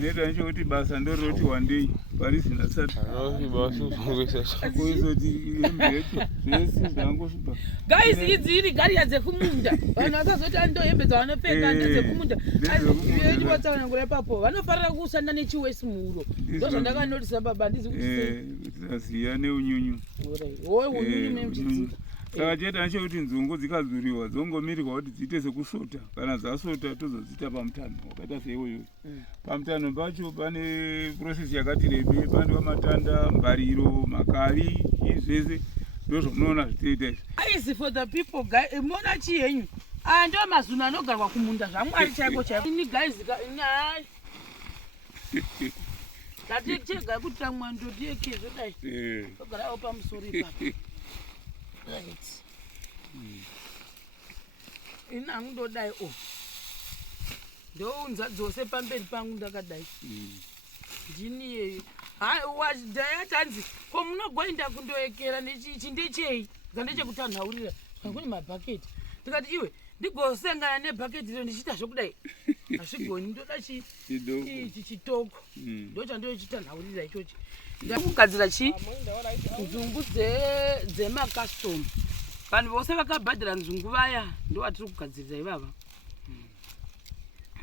inoita nechekuti basa ndoroti wandei parisina sati kuizoti hembe zvese zvangosvipa guys idzi iri gariya dzekumunda vanhu vakazoti ando hembe dzavanopfeka ndedzekumunda ndiwatsanangura ipapo vanofarira kushanda nechiwesi muhuro ndozvandakanotisa baba ndizi kuti tisaziya neunyunyu unyunyu memuchidziro saka cheta nechekuti nzungu dzikadzuriwa dzongomirirwa kuti dziite sekusota kana dzasota tozodzita pamutano wakaita seiwoyo pamutano pacho pane process yakati rebe pane matanda mbariro makavi izvese ndozvamunoona zvitoita izvi aisi for the people guys mona chihenyu aya ndo mazunhu anogarwa kumunda zvamwari chaiko chaiko ini guys nyaya tatichega kuti tamwando ndiyekezo dai ogarawo pamusoro ipapo right ina ngudodai ndounza dzose pamberi pangu ndakadai ndini yeyo hayi wadhaya tanzi ko munogoenda kundoekera nechichi ndechei ngandechekutanhaurira kune mabhaketi ndikati iwe ndigosangana nebhaketi iro ndichiita zvokudai hazvigoni ndoda chitoko ndochandochitanhaurira ichochi ndakugadzira nzungu dzemakastoma vanhu vose vakabhadhira nzungu vaya ndowatiri kugadzirira ivava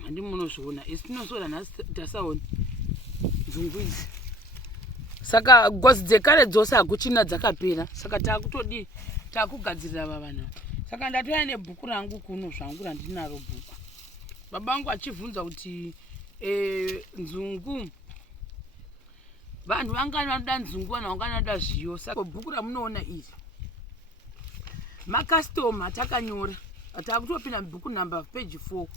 handi munozviona isi tinosora nhasi tasaoni nzungu idzi saka gozi dzekare dzose hakuchina dzakapera saka taakugadzirira ava vanhu saka ndatoya nebhuku rangu kuno zvangu randinaro bhuku baba vangu achivhunza kuti nzungu vanhu vangani vanoda nzungu vanhu vangani vanoda zviyo saka bhuku ramunoona iri makastoma takanyora taakutopinda mubhuku number page 4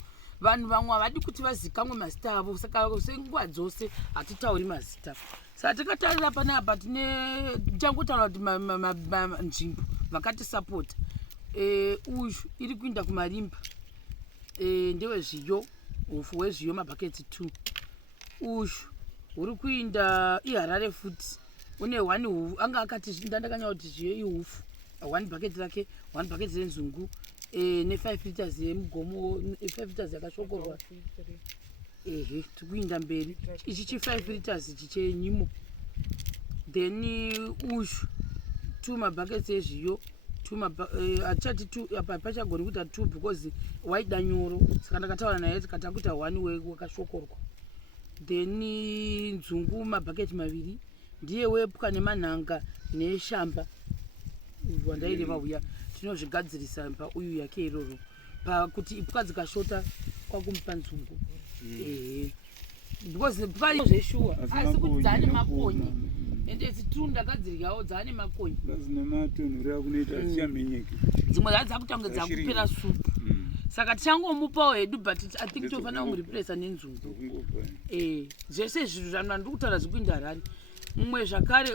vanhu vamwe havadi kuti vazikamwe mazita avo saka senguva dzose hatitauri mazita saka takatarira panapa tangotaura kuti nzvimbo vakatisapota uyu iri kuinda kumarimba ndewezviyo ufu hwezviyo mabhaketi 2 uyu uri kuinda iharare futi une 1 anga akati ndandakanyora kuti zviyo ihufu 1 bhaketi rake 1 bhaketi renzungu ne5 liters yemugomo 5 liters yakashokorwa ehe tikuinda mberi ichi chi5 liters ichi chenyimo then uyu 2 mabhaketi ezviyo achati 2 apa pachagoni kuita 2 because waida nyoro saka ndakataura naye tikata kuita 1 wakashokorwa then nzungu mabhaketi maviri ndiye wepwa nemanhanga neshamba wandaireva uya tinozvigadzirisa pauyu yake iroro pakuti ipwa dzikashota kwakumupa nzungu because zveshuwa asi kuti dzane makonye ende dzituru ndakadziryawo dzane makonye zinematonhorera kunoita zvichamenyeke dzimwe dzaa dzakutanga dzakupera supu saka tichangomupawo hedu but I think tofanira kumuriplesa nenzungu zvese zvinhu zvanhu andiri kutaura zvikuinda Harare mumwe zvakare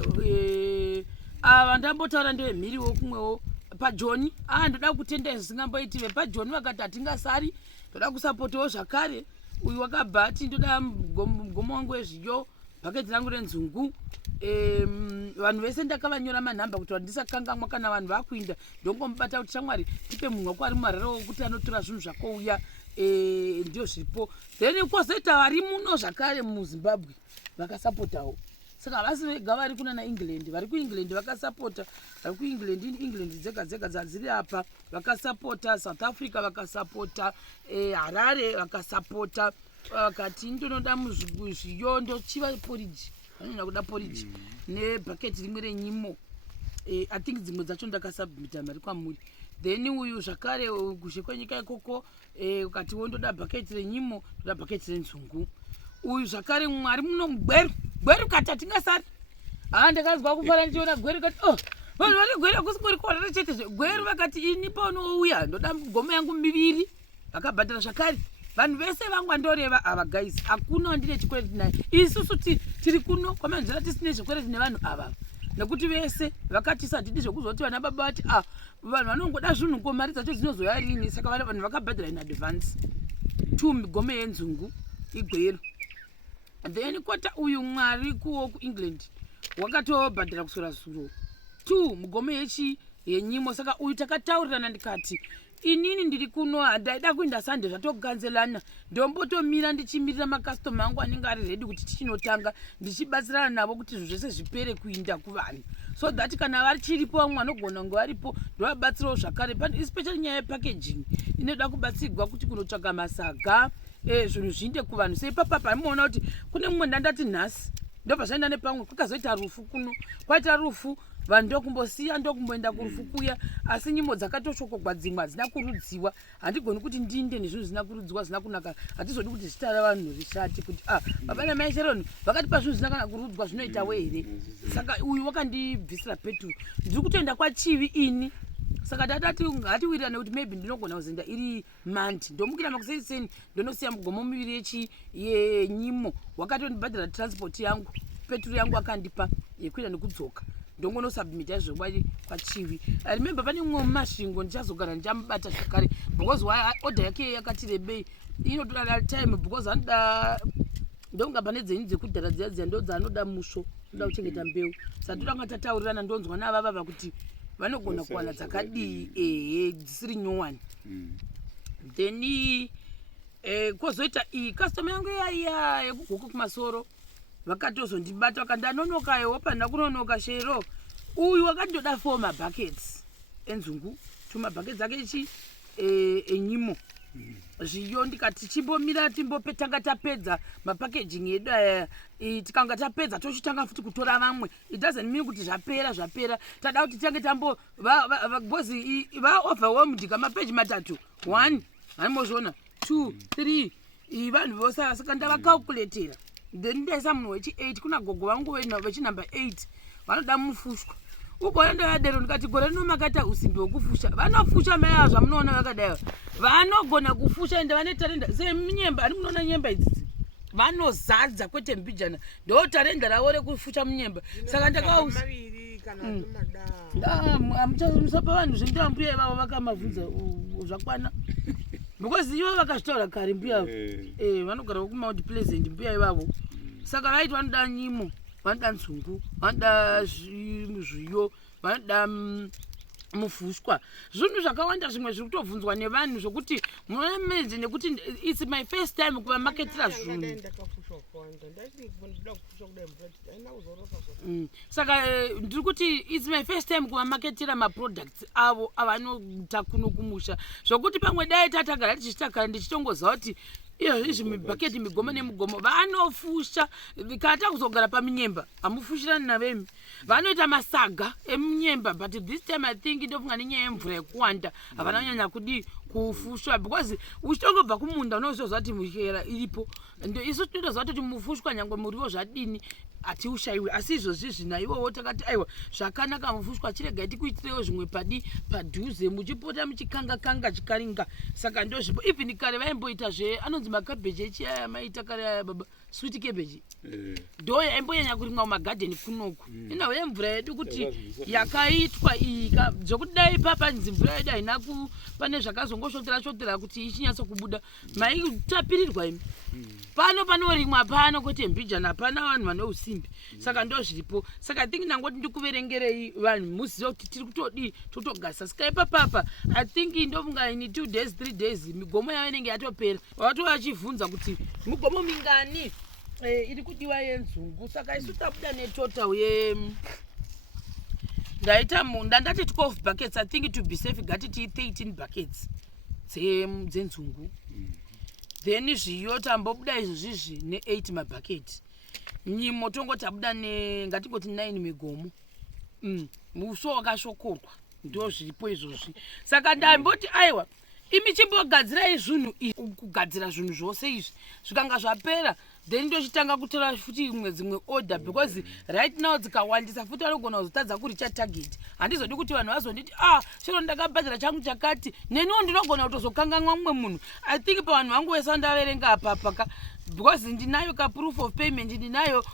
ava ndambotaura ndevemhiriwo kumwewo pajoni ndoda kutenda zvisingamboitive pajoni vakati hatingasari ndoda kusapotawo zvakare uyu wakabhati ndoda mugomo wangu wezviyo bhaketi rangu renzungu vanhu vese ndakavanyora manhamba kuti vandisakangamwa kana vanhu vakuinda ndongomubata kuti shamwari tipe munhu wako ari muharare wokuti anotora zvinhu zvako uya ndio zviripo then kwozoita vari muno zvakare muzimbabwe vakasapotawo saka havasi vega vari kuna naengland vari kuengland vakasapota vari kuengland dzega dzega dzadziri apa vakasapota south africa vakasapota Harare vakasapota vakati ndonoda muzviyo ndochiva poriji vanoenda kuda poriji nebhaketi rimwe renyimo I think dzimwe dzacho ndakasubmita mari kwamuri then uyu zvakare kushe kwenyika ikoko ukati wondoda bhaketi renyimo ndoda bhaketi renzungu uyu zvakare mwari muno gweru kati hatingasari ndakazwa kufara ndichiona gweru kati vanhu vane gweru hakusingori kuonana chete gweru vakati ini paunouya ndoda gomo yangu miviri vakabhadhara zvakare vanhu vese vangwa ndoreva ava guys hakuna wandine chikwereti naye isusu tiri kuno kwamanzira tisine chikwereti nevanhu ava nekuti vese vakatisa tidi zvekuzoti vana baba vati vanhu vanongoda zvinhu ko mari dzacho dzinozoya rini saka vanhu vakabhadhara in advance 2 gome yenzungu igweru then kwata uyu mwari kuwo kuengland wakatobhadhara kusora zuro 2 mugome yenyimo saka uyu takataurirana ndikati inini ndiri kuno handaida kuenda Sunday zvatokukanzelana ndombotomira ndichimirira makastoma angu anenge ari ready kuti tichinotanga ndichibatsirana navo kuti zvinhu zvese zvipere kuinda kuvanhu so that kana vachiripo vamwe vanogona kunge varipo ndovabatsirawo zvakare especially nyaya yepackaging inoda kubatsirwa kuti kunotsvaga masaga zvinhu zviinde kuvanhu seipapapa anoona kuti kune mumwe ndandati nhasi ndobva zvaenda nepamwe kwakazoita rufu kuno kwaita rufu vanhu ndokumbosiya ndokumboenda kurufu kuya asi nyimbo dzakatoshokogwa dzimwe hadzina kurudziwa handigoni kuti ndinde nezvinhu zvisina kurudziwa zvisina kunaka hatizodi kuti zita ravanhu rishati kuti baba namai Sharon vakatipa zvinhu zvisina kana kurudzwa zvinoita here saka uyu wakandibvisira peturu ndiri kutoenda kwachivi ini saka tatati ngatiwirirane kuti maybe ndinogona kuzoenda iri mandi ndomukira makuseiseni ndonosiya mugomo miviri yenyimo wakatondibhadhira transport yangu peturu yangu akandipa yekuenda nekudzoka ndongonosubmita izvongwari kwachivi remember pane mumwe mumasvingo ndichazogara ndichamubata zvakare because order yake yakati rebei inotoda time because anoda ndonga pane dzenyu dzekudhara dziya ndo dzaanoda musvo noda kuchengeta mbeu saka totanga tataurirana ndonzwa navavava kuti vanogona kuwana dzakadii dzisiri nyowani then kwozoita iyi customer yangu yaiya yekugoka kumasoro vakatozondibata vakandanonokayowo pandina kunonoka Shero uyu wakandoda 4 mabuckets enzungu 2 mabuckets ake ichi enyimo zviyo ndikati chimbomira timbopetanga tapedza mapackaging yedu tikanga tapedza tochitanga futi kutora vamwe it doesn't mean kuti zvapera tada kuti titange tambo bozi overwhelmed kamapeji matatu 1 haimozviona 2 3 vanhu vose saka ndavacalculatera then ndaisa munhu wechi8 kuna gogo vangu vechinumber 8 vanoda mufushwa ugore ndakadero ndikati gore rino makaita usimbi hwekufusha vanofusha mai avo zvamunoona vakadai vanogona kufusha ende vane tarenda semunyemba ani munoona nyemba idzidzi vanozadza kwete mbijana ndo tarenda ravo rekufusha munyemba saka ndakausa muchazomisa vanhu zvemutava mbuya ivavo vakamabvunza zvakwana because ivo vakazvitaura kare mbuya avo vanogara kumount pleasant mbuya ivavo saka vaiti vanoda nyimo vanoda nzungu vanoda zviyo vanoda mufushwa zvinhu zvakawanda zvimwe zviri kutobvunzwa nevanhu zvokuti munomenje nekuti it's my first time kuvamaketira zvinhu saka ndiri kuti it's my first time kuvamaketira maproducts avo avanoita kuno kumusha zvokuti pamwe dai tatagara tichitakara ndichitongoziva kuti izvi mibhaketi migomo nemugomo vanofusha kana takuzogara paminyemba hamufushirani navemi vanoita masaga emunyemba but this time I think ndofunga nenyaya yemvura yekuwanda havana kunyanya kudi kufushwa because uchitongobva kumunda unoziva kuti muchera iripo isu tinotoziva kuti mufushwa nyangwe muriwo zvadini hatiushayiwe asi izvozvi zvinaiwowo takati aiwa zvakanaka mufushwa chiregai tikuitirewo zvimwe padhuze muchipota muchikanga chikaringa saka ndozvipo even kare vaimboita anonzi makabheji echiaya maita kare aya baba sweet cabbage ndo yaimbonyanya kurimwa mumagadheni kunoku inawo yemvura yedu kuti yakaitwa iyi zvokuti dai papanzi mvura yedu haina pane zvakazongoshotera kuti ichinyatsokubuda maitapirirwa imi pano panorimwa pano kwete mbijana hapana vanhu vanousimbi saka ndo zviripo saka I think nangoti ndikuverengerei vanhu muzive kuti tiri kutodii totogasa saka ipapapa I think ndofunga ini 2 days 3 days migomo yavo inenge yatopera vatova vachivhunza kuti migomo mingani iri kudiwa yenzungu saka isu tabuda netotal ndaita ndandati 12 buckets I think to be safe gatiti 13 buckets dzenzungu then zviyo tambobuda izvozvizvi ne8 mabhaketi nyimo tongotabuda ngatingoti 9 migomo muso wakashokorwa ndo zviripo izvozvi saka ndamboti aiwa imi chimbogadzirai zvinhu kugadzira zvinhu zvose izvi zvikanga zvapera then ndochitanga kutora futi dzimwe order because right now dzikawandisa futi vanogona kuzotadza kuricha target handizodi kuti vanhu vazonditi Shero ndakabhadhira changu chakati neniwo ndinogona kutozokanganwa mumwe munhu I think pavanhu vangu vese vandaverenga apapa because ndinayo proof of payment ndinayo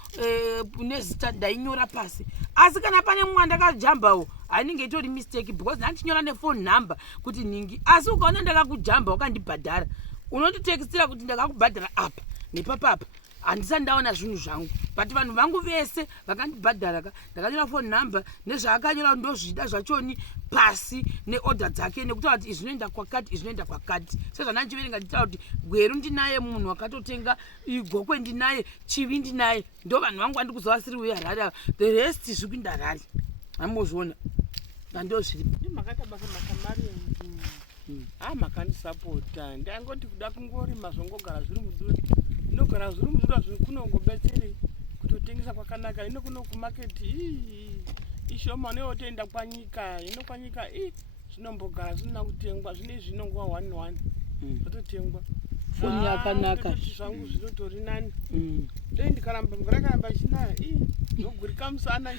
nezita ndainyora pasi asi kana pane mumwe ndakajambawo ainenge itori mistake because ndandichinyora nephone number kuti ningi asi ukaona ndakakujamba wakandibhadhara unonditextira kuti ndakakubhadhara apa nepapapa handisati ndaona zvinhu zvangu but vanhu vangu vese vakandibhadhara ndakanyora phone number nezvaakanyora ndozvida zvachoni pasi neorder dzake nekutaura kuti izvi zvinoenda kwakati izvi zvinoenda kwakati sezvanandichiverenga nditaura kuti Gweru ndinaye munhu wakatotenga Gokwe ndinaye Chivi ndinaye ndo vanhu vangu vandi kuzovasiri weHarare the rest zviri kuinda Harare amozviona ndandozviri ndimakatabasa makamari makandisapota ndangoti kuda kungorima zvongogara zviri muduri ndogara zviri mudura kunongobetserei kutotengesa kwakanaka ino kuno kumaketi ishoma neotoenda kwanyika ino kwanyika zvinombogara zvisina kutengwa zvine zvinongowa 1 zvototengwa foni yakanaka zvangu zvinotori nani dai ndikaramba mvura karamba chinaya zogurika musana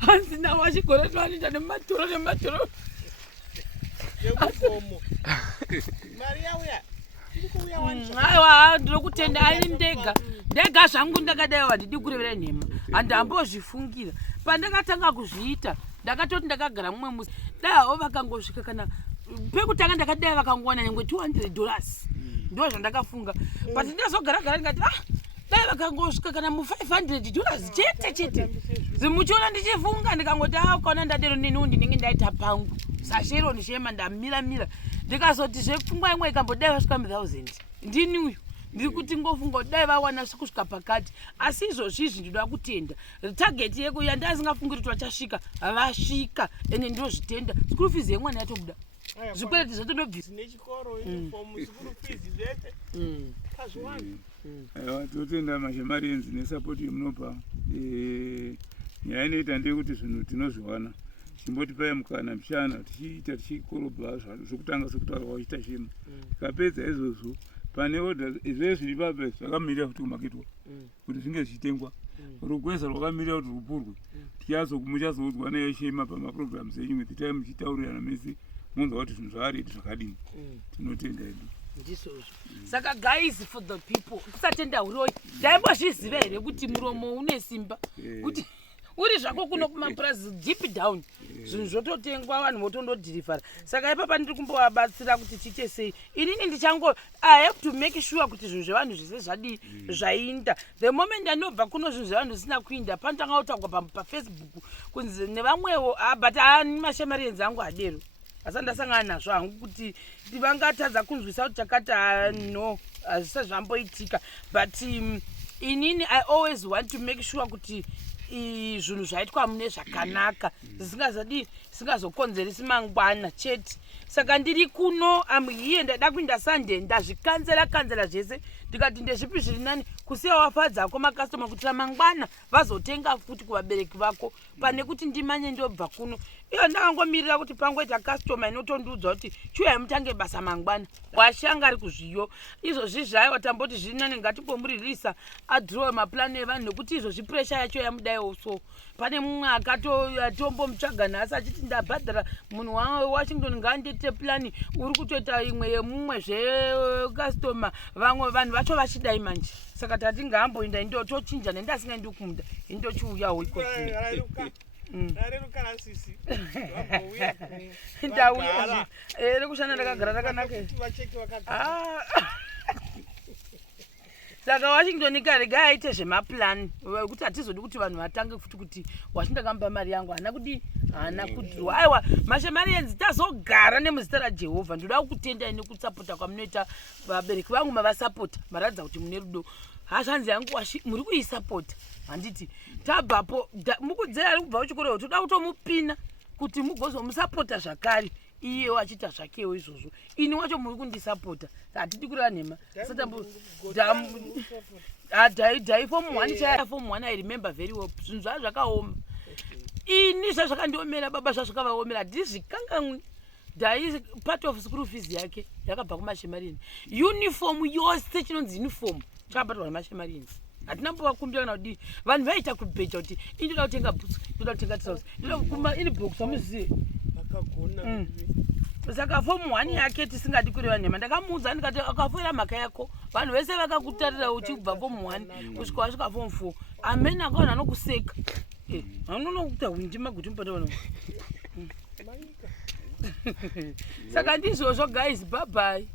handina wachigore toanoita nematoro yemugomo mari yauya aiwa ndiri kutenda ani ndega zvangu ndakadaiwa handidi kurevera nhema handambozvifungira pandakatanga kuzviita ndakatoti ndakagara mumwe musi dai havo vakangosvika kana pekutanga ndakadai vakangowana nyangwe $200 ndo zvandakafunga but ndazogara ndikati dai vakangosvika kana mu$500 chete zimuchiona ndichifunga ndikangoti kaona ndadero neniwo ndinenge ndaita pangu sashero ndishema ndamira ndikazoti zvepfungwa imwe ikambodai vasvika mu1000 ndini uyu ndiri kuti ngofunga kuti dai vawana kusvika pakati asi izvozvizvi ndinoda kutenda target yeku yandasingafungiri kuti vachasvika vasvika ende ndozvitenda school fees yemwana yatobuda zvikwereti zvatondobvisa nechikoro uniform school fees zvese pazviwana aiwa totenda maShamarians nesupport yemunopa nyaya inoita ndeyekuti zvinhu tinozviwana chimbotipai mukana mishana tichiita tichikorobha zvokutanga sokutaura wachita shima tikapedza izvozvo pane order izveye zviri pape zvakamirira kuti kumaketwa kuti zvinge zvichitengwa rugweza rwakamirira kuti rupurwe muchazoudzwa neyeshema pamaprograms enyu with time muchitaurirana mese munzwa kuti zvinhu zvaaredi zvakadini tinotenda edu ndizvozvo saka guys for the people kusatenda uroi ndaimbozviziva here kuti muromo une simba kuti uri zvako kuno kumapurazi deep down zvinhu zvototengwa vanhu votondodhirivhara saka ipapa ndiri kumbovabatsira kuti tiite sei inini I have to make sure kuti zvinhu zvevanhu zvese zvadii zvainda the moment anobva kuno zvinhu zvevanhu zvisina kuinda panotanga kutagwa pafacebook kunzi nevamwewo but maShamarians angu adero asi ndasangana nazvo hangu kuti vangatadza kunzwisa kuti chakata no hazvisa zvamboitika but inini I always want to make sure kuti zvinhu zvaitwa mune zvakanaka zvisingazokonzeresi mangwana chete saka ndiri kuno amhiye ndada kuinda Sunday ndazvikanzela zvese ndikati ndezvipi zviri nani kusiya wafadzako makastoma kuti ramangwana vazotenga futi kuvabereki vako pane kuti ndimanye ndobva kuno iyo ndakangomirira kuti pangoita customer inotondiudza kuti chiuya mutange basa mangwana washanga ari kuzviyo izvozvi zvaiwa tamboti zviri nani ngatimbomuririisa adhirowe mapulani evanhu nekuti izvozvi puresha yacho yamudaiwo so pane mumwe akatombomutsvaga nhasi achiti ndabhadhara munhu waWashington ngaandete plani uri kutoita imwe yemumwe zvekastoma vamwe vanhu vacho vachidai manje saka tati ngaamboinda indotochinja nendasingaendi kumunda indochiuyawo ikosi ndauya rekushanda ndakagara rakanaka saka Washington karega aite zvemapulani kuti hatizodi kuti vanhu vatange futi kuti wachindakampa mari yangu hana kudhirwa aiwa maShamarians tazogara nemuzita raJehovha ndoda kukutendai nekutsapota kwamunoita vabereki vangu mavasapota maratidza kuti mune rudo hazvanzi yangu muri kuisapota handiti tabvapo mukudzera ari kubva kuchikoro toda kutomupina kuti mugozomusapota zvakare iye wachita zvakewo izvozvo ini wacho muri kundisapota hatidi kureva nhema dhai form 1 chaya form 1 I remember very well zvinhu zvaa zvakaoma ini zvazvakandiomera baba zvazvakavaomera handizvikanganwi dhai part of school fees yake yakabva kumaShamarians uniform yose chinonzi uniform chakabhatirwa naMashamarians hatina mbovakumbira kana kudii vanhu vaita kubheja kuti indoda kutenga bhutsu ndoda kutenga trousers ndoda kuma inbox amuzive saka form 1 yake tisingadi kureva nhema ndakamuudza ndikati akafoira mhaka yako vanhu vese vakakutarira uchibva form 1 kusvika wasvika form 4 amen akaona anokuseka anonokuta windima kuti mupataona saka ndizvozvo guys bye bye